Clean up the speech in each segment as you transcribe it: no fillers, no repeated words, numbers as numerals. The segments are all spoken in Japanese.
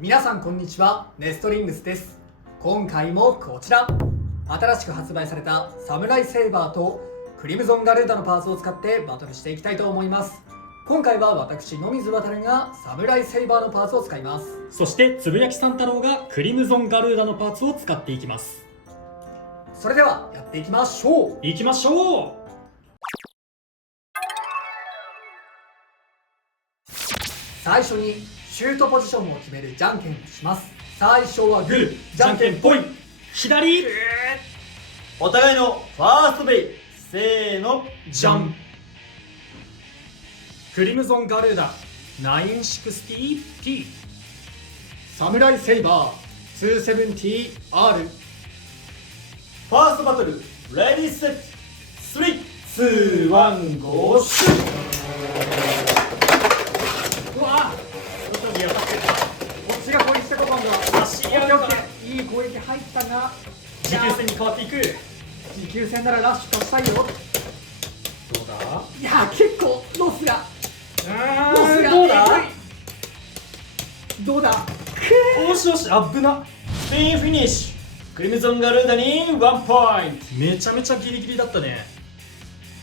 皆さんこんにちは、ネストリングスです。今回もこちら新しく発売されたサムライセイバーとクリムゾンガルーダのパーツを使ってバトルしていきたいと思います。今回は私野水渡がサムライセイバーのパーツを使います。そしてつぶやきさん太郎がクリムゾンガルーダのパーツを使っていきます。それではやっていきましょう。いきましょう。最初にシュートポジションを決めるじゃんけんをします。最初はグー、じゃんけんぽい。左。お互いのファーストベイ。せーの、じゃん。クリムゾンガルーダ 960P。 サムライセイバー 270R。 ファーストバトル、レディーセット、3、2、1、ゴーシュッ。うわぁ、こっちが攻撃したことなんだ。足やるか。いい攻撃入ったが、持久戦に変わっていく。持久戦ならラッシュ化したいよ。どうだ。いや結構ロスがどうだ。どうだ。よしよし、あぶな。スピンフィニッシュ。クリムゾンガルーダに1ポイント。めちゃめちゃギリギリだったね。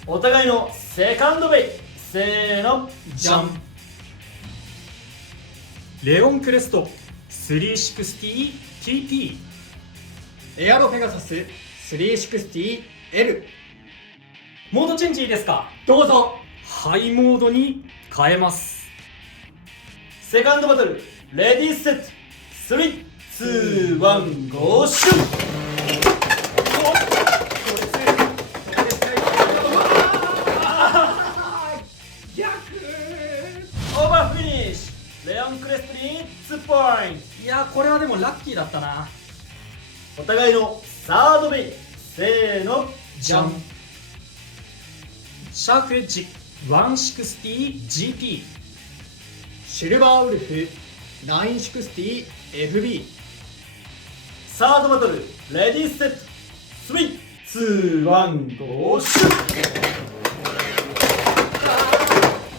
お互いのセカンドベイ。せーの、じゃん。レオンクレスト 360TP。 エアロペガサス 360L。 モードチェンジいいですか。どうぞ。ハイモードに変えます。セカンドバトル、レディーセット、3、2、1、ゴーシュッ。オーバーフィニッシュ。レオンクレストに2ポイント。いやこれはでもラッキーだったな。お互いのサードベイ。せーの、じゃん。シャークエッジ 160GP。 シルバーウルフ 960FB。 サードバトル、レディーセット、3、2、1、ゴーシュッ。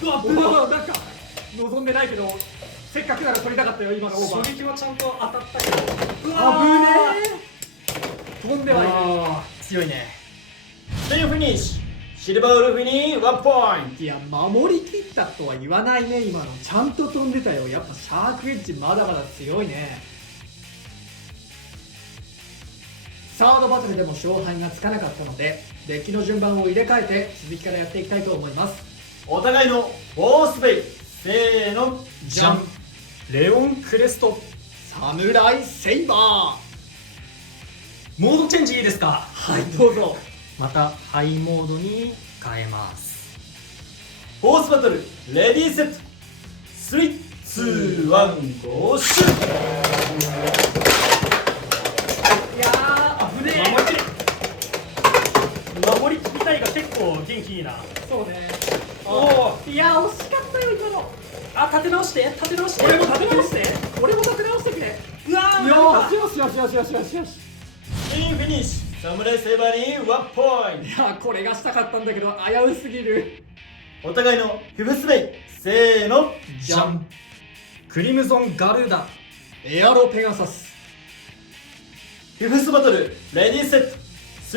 なんか望んでないけど、せっかくなら取りたかったよ今のオーバー。衝撃はちゃんと当たったけど。危ねえ。飛んではいる。強いね。スピンフィニッシュ。シルバーウルフに1ポイント。いや守りきったとは言わないね。今のちゃんと飛んでたよ。やっぱシャークエッジまだまだ強いね。サードバトルでも勝敗がつかなかったので、デッキの順番を入れ替えて続きからやっていきたいと思います。お互いのフォースベイ。せーの、じゃん。レオンクレストサムライセイバー。モードチェンジいいですか。はいどうぞ。またハイモードに変えます。フォースバトル、レディーセット、3、2、1、ゴーシュッ。いやー危ね守りきりたいが結構元気いいな。そうね。おお。いや惜しかったよ今の。あ、立て直して立て直して。俺も立て直して。俺も立て直してくれ。うわー、よしよしよしよしよしよし。スピンフィニッシュ。サムライセイバーに1ポインいやこれがしたかったんだけど危うすぎる。ト。お互いのフィフスベイ。せーの、じゃん。クリムゾンガルーダエアロペガサス。フィフスバトル、レディーセット、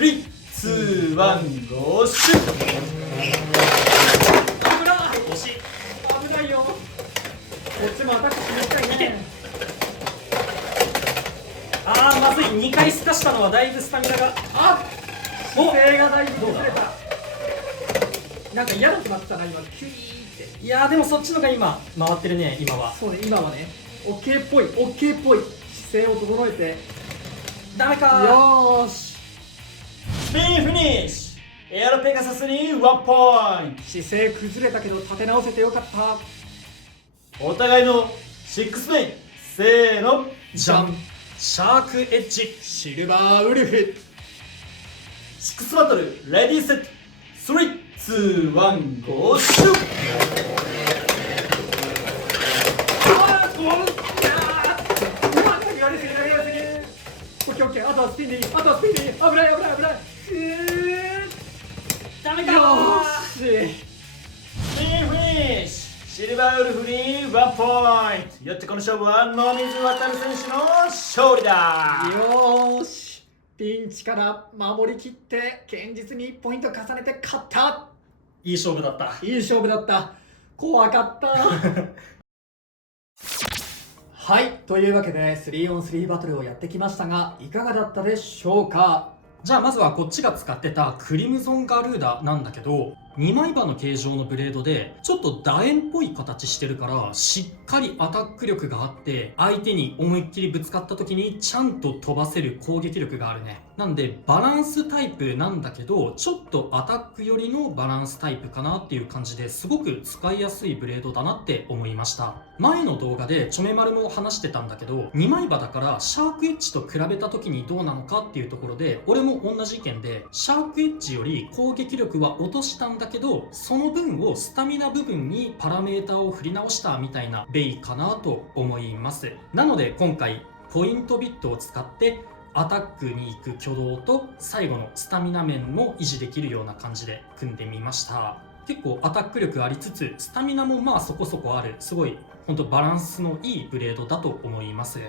3、2、1、ゴーシュッ。危ない。惜しい。危ないよ。こっちもアタックしに行きたいね。あーまずい。2回すかしたのはだいぶスタミナが。あ姿勢がだいぶ崩れた。なんか嫌なくなったな今キュイーって。いやーでもそっちのが今回ってるね今は。そうね今はね OK っぽい OK っぽい姿勢を整えて。ダメかー。よーし。スピンフィニッシュ。エアロペガサスに1ポイン姿勢崩れたけど立て直せてよかった。ト。お互いの6ベイ。せーの、じゃん。シャークエッジシルバーウルフ。6バトル、レディーセット、3、2、1、ゴーシュッ。オッケーオッケー。あとはスピンでいい。あとはスピンでいい。危ない危ない危ない。ダメかー。よーし。スピンフィニッシュ。シルバーウルフに1ポイント。よってこの勝負は野水航選手の勝利だ。よーし、ピンチから守りきって堅実に1ポイント重ねて勝った。いい勝負だった。いい勝負だった。怖かったはい、というわけで 3on3 バトルをやってきましたが、いかがだったでしょうか。じゃあまずはこっちが使ってたクリムゾンガルーダなんだけど、2枚刃の形状のブレードでちょっと楕円っぽい形してるから、しっかりアタック力があって相手に思いっきりぶつかった時にちゃんと飛ばせる攻撃力があるね。なんでバランスタイプなんだけど、ちょっとアタック寄りのバランスタイプかなっていう感じで、すごく使いやすいブレードだなって思いました。前の動画でちょめ丸も話してたんだけど、2枚刃だからシャークエッジと比べた時にどうなのかっていうところで、俺も同じ意見で、シャークエッジより攻撃力は落としたんだけど、その分をスタミナ部分にパラメータを振り直したみたいなベイかなと思います。なので今回ポイントビットを使ってアタックに行く挙動と最後のスタミナ面も維持できるような感じで組んでみました。結構アタック力ありつつスタミナもまあそこそこある、すごい本当バランスのいいブレードだと思います。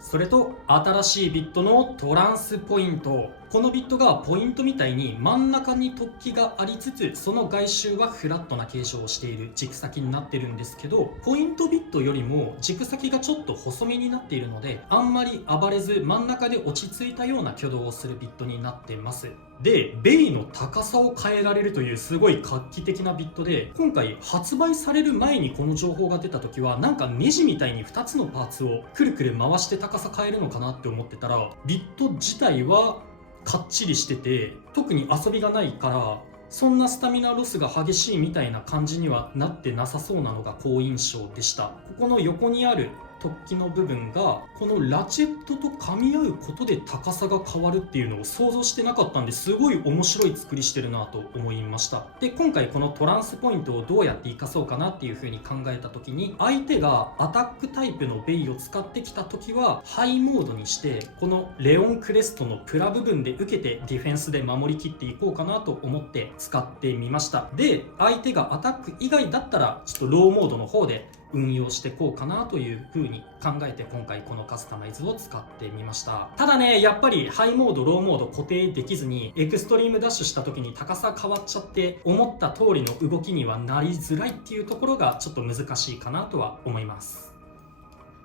それと新しいビットのトランスポイント。このビットがポイントみたいに真ん中に突起がありつつ、その外周はフラットな形状をしている軸先になってるんですけど、ポイントビットよりも軸先がちょっと細めになっているので、あんまり暴れず真ん中で落ち着いたような挙動をするビットになってます。で、ベイの高さを変えられるというすごい画期的なビットで、今回発売される前にこの情報が出た時はなんかネジみたいに2つのパーツをくるくる回して高さ変えるのかなって思ってたら、ビット自体はかっちりしてて、特に遊びがないからそんなスタミナロスが激しいみたいな感じにはなってなさそうなのが好印象でした。ここの横にある突起の部分がこのラチェットと噛み合うことで高さが変わるっていうのを想像してなかったんで、すごい面白い作りしてるなと思いました。で、今回このトランスポイントをどうやって活かそうかなっていう風に考えた時に、相手がアタックタイプのベイを使ってきた時はハイモードにして、このレオンクレストのプラ部分で受けてディフェンスで守りきっていこうかなと思って使ってみました。で、相手がアタック以外だったらちょっとローモードの方で運用してこうかなという風に考えて今回このカスタマイズを使ってみました。ただね、やっぱりハイモードローモード固定できずにエクストリームダッシュした時に高さ変わっちゃって思った通りの動きにはなりづらいっていうところがちょっと難しいかなとは思います。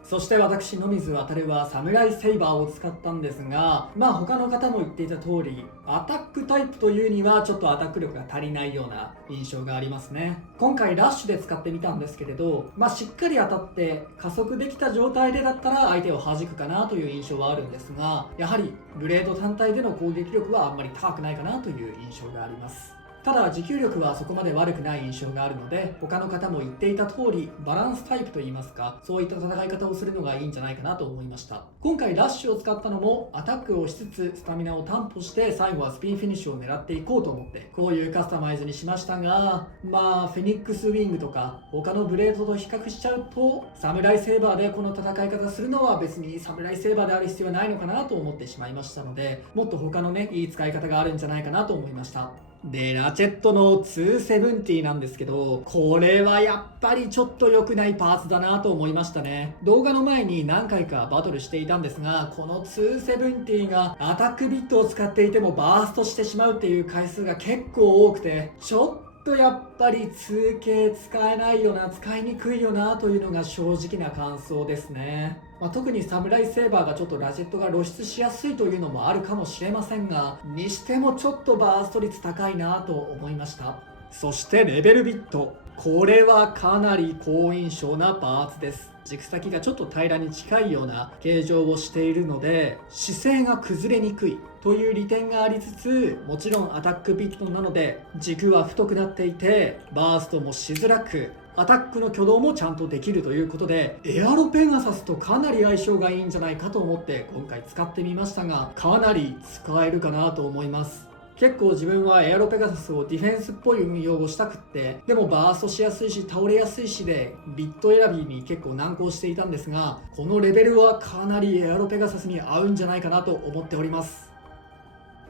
そして私野水航はサムライセイバーを使ったんですが、他の方も言っていた通り、アタックタイプというにはちょっとアタック力が足りないような印象がありますね。今回ラッシュで使ってみたんですけれど、しっかり当たって加速できた状態でだったら相手を弾くかなという印象はあるんですが、やはりブレード単体での攻撃力はあんまり高くないかなという印象があります。ただ持久力はそこまで悪くない印象があるので、他の方も言っていた通りバランスタイプといいますか、そういった戦い方をするのがいいんじゃないかなと思いました。今回ラッシュを使ったのもアタックをしつつスタミナを担保して最後はスピンフィニッシュを狙っていこうと思ってこういうカスタマイズにしましたが、フェニックスウィングとか他のブレードと比較しちゃうと、サムライセーバーでこの戦い方するのは別にサムライセーバーである必要はないのかなと思ってしまいましたので、もっと他のいい使い方があるんじゃないかなと思いました。で、ラチェットの270なんですけど、これはやっぱりちょっと良くないパーツだなと思いましたね。動画の前に何回かバトルしていたんですが、この270がアタックビットを使っていてもバーストしてしまうっていう回数が結構多くて、ちょっとやっぱり 2K 使えないよな、使いにくいよなというのが正直な感想ですね。特にサムライセーバーがちょっとラジェットが露出しやすいというのもあるかもしれませんが、にしてもちょっとバースト率高いなと思いました。そしてレベルビット、これはかなり好印象なパーツです。軸先がちょっと平らに近いような形状をしているので、姿勢が崩れにくいという利点がありつつ、もちろんアタックビットなので軸は太くなっていてバーストもしづらく、アタックの挙動もちゃんとできるということで、エアロペガサスとかなり相性がいいんじゃないかと思って今回使ってみましたが、かなり使えるかなと思います。結構自分はエアロペガサスをディフェンスっぽい運用をしたくって、でもバーストしやすいし倒れやすいしでビット選びに結構難航していたんですが、このレベルはかなりエアロペガサスに合うんじゃないかなと思っております。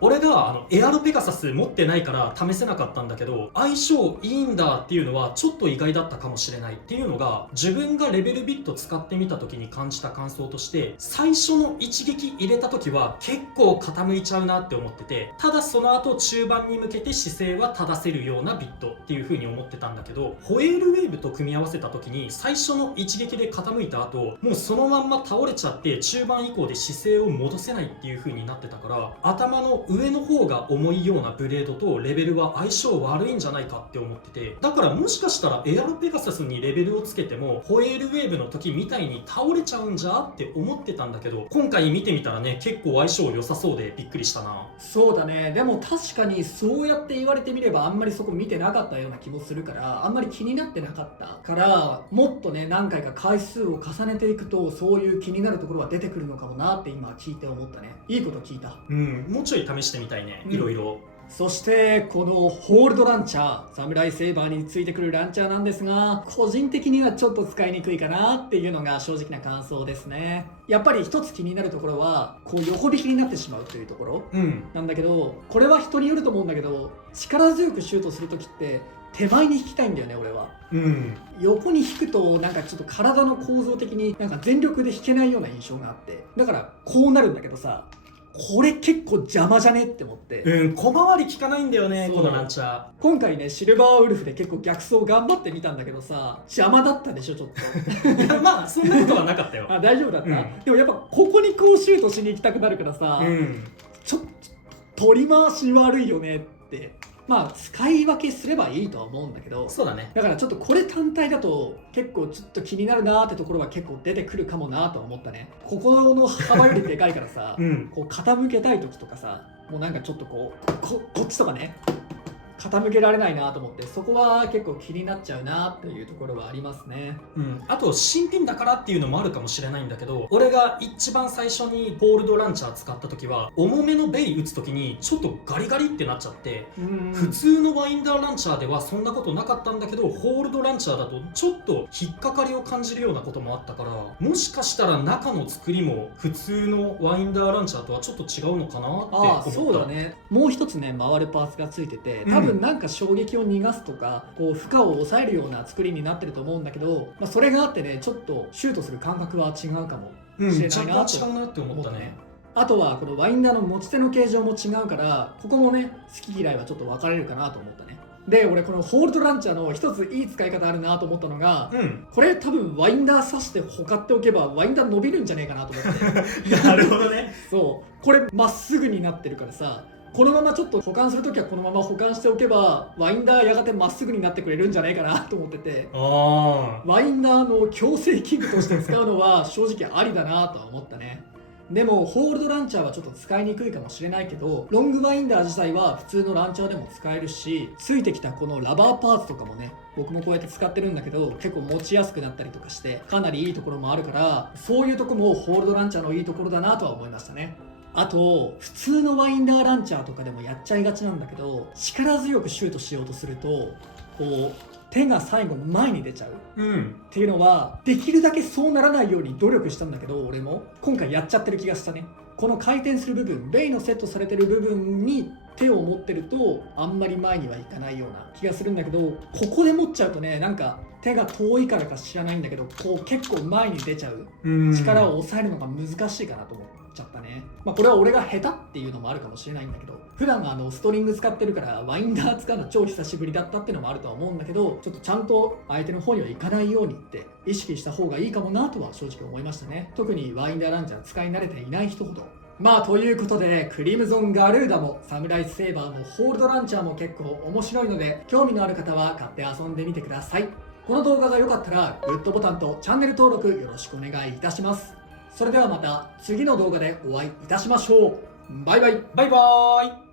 俺がエアロペガサス持ってないから試せなかったんだけど、相性いいんだっていうのはちょっと意外だったかもしれないっていうのが、自分がレベルビット使ってみた時に感じた感想として、最初の一撃入れた時は結構傾いちゃうなって思ってて、ただその後中盤に向けて姿勢は正せるようなビットっていう風に思ってたんだけど、ホエールウェーブと組み合わせた時に最初の一撃で傾いた後、もうそのまんま倒れちゃって中盤以降で姿勢を戻せないっていう風になってたから、頭の上の方が重いようなブレードとレベルは相性悪いんじゃないかって思ってて、だからもしかしたらエアロペガサスにレベルをつけてもホエールウェーブの時みたいに倒れちゃうんじゃって思ってたんだけど、今回見てみたらね、結構相性良さそうでびっくりしたな。そうだね。でも確かにそうやって言われてみればあんまりそこ見てなかったような気もするから、あんまり気になってなかったから、もっとね何回か回数を重ねていくとそういう気になるところは出てくるのかもなって今聞いて思ったね。いいこと聞いた。もうちょい試してみたいね、いろいろ。そしてこのホールドランチャー、サムライセーバーについてくるランチャーなんですが、個人的にはちょっと使いにくいかなっていうのが正直な感想ですね。やっぱり一つ気になるところはこう横引きになってしまうというところなんだけど、これは人によると思うんだけど、力強くシュートするときって手前に引きたいんだよね俺は。横に引くとなんかちょっと体の構造的になんか全力で引けないような印象があって、だからこうなるんだけどさ、これ結構邪魔じゃねって思って、小回り効かないんだよねこのランチャー。今回ねシルバーウルフで結構逆走頑張ってみたんだけどさ、邪魔だったでしょちょっと。いやまあそんなことはなかったよ。あ、大丈夫だった、でもやっぱここにこうシュートしに行きたくなるからさ、ちょっと取り回し悪いよねって。まあ使い分けすればいいとは思うんだけど、そうだね。だからちょっとこれ単体だと結構ちょっと気になるなーってところは結構出てくるかもなーと思ったね。ここの幅よりでかいからさ、こう傾けたい時とかさ、もうなんかちょっとこっちとかね傾けられないなと思って、そこは結構気になっちゃうなっていうところはありますね。あと新品だからっていうのもあるかもしれないんだけど、俺が一番最初にホールドランチャー使った時は重めのベイ打つ時にちょっとガリガリってなっちゃって、普通のワインダーランチャーではそんなことなかったんだけど、ホールドランチャーだとちょっと引っかかりを感じるようなこともあったから、もしかしたら中の作りも普通のワインダーランチャーとはちょっと違うのかなって思った。そうだね。もう一つね回るパーツがついてて、多分なんか衝撃を逃がすとかこう負荷を抑えるような作りになってると思うんだけど、それがあってねちょっとシュートする感覚は違うかもしれないなと違うなって思ったね。あとはこのワインダーの持ち手の形状も違うから、ここもね好き嫌いはちょっと分かれるかなと思ったね。で俺このホールドランチャーの一ついい使い方あるなと思ったのが、これ多分ワインダー刺してほかっておけばワインダー伸びるんじゃねえかなと思ってなるほどね。そうこれまっすぐになってるからさ、このままちょっと保管するときはこのまま保管しておけばワインダーやがてまっすぐになってくれるんじゃないかなと思ってて、ワインダーの矯正器具として使うのは正直ありだなとは思ったね。でもホールドランチャーはちょっと使いにくいかもしれないけど、ロングワインダー自体は普通のランチャーでも使えるし、ついてきたこのラバーパーツとかもね、僕もこうやって使ってるんだけど結構持ちやすくなったりとかしてかなりいいところもあるから、そういうとこもホールドランチャーのいいところだなとは思いましたね。あと普通のワインダーランチャーとかでもやっちゃいがちなんだけど、力強くシュートしようとするとこう手が最後前に出ちゃう、っていうのはできるだけそうならないように努力したんだけど、俺も今回やっちゃってる気がしたね。この回転する部分、ベイのセットされてる部分に手を持ってるとあんまり前にはいかないような気がするんだけど、ここで持っちゃうとね、なんか手が遠いからか知らないんだけどこう結構前に出ちゃう、力を抑えるのが難しいかなと思っちゃったね。これは俺が下手っていうのもあるかもしれないんだけど、普段ストリング使ってるからワインダー使うの超久しぶりだったっていうのもあるとは思うんだけど、ちょっとちゃんと相手の方にはいかないようにって意識した方がいいかもなとは正直思いましたね。特にワインダーランチャー使い慣れていない人ほど。ということでクリムゾンガルーダもサムライセーバーもホールドランチャーも結構面白いので、興味のある方は買って遊んでみてください。この動画が良かったらグッドボタンとチャンネル登録よろしくお願いいたします。それではまた次の動画でお会いいたしましょう。バイバイ。バイバーイ。